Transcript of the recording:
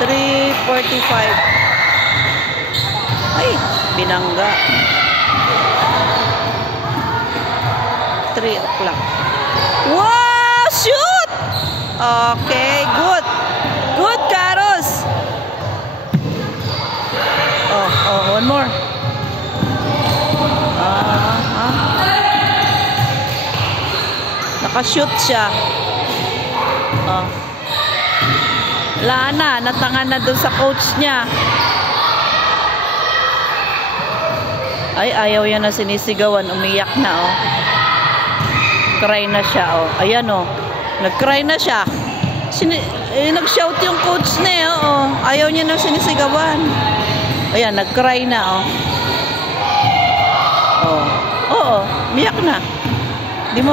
3:45. Ay, binangga. 3 o'clock. Wow! Shoot! Okay, good. Good, Karos. One more. Nakashoot siya. Lana, natangan na dun sa coach niya. Ay, ayaw yan na sinisigawan. Umiyak na, oh. Cry na siya, oh. Ayan, oh. Nag-cry na siya. Nag-shout yung coach niya, oh. Ayaw niya na sinisigawan. Ayan, nag-cry na, oh. Oo, umiyak na. Di mo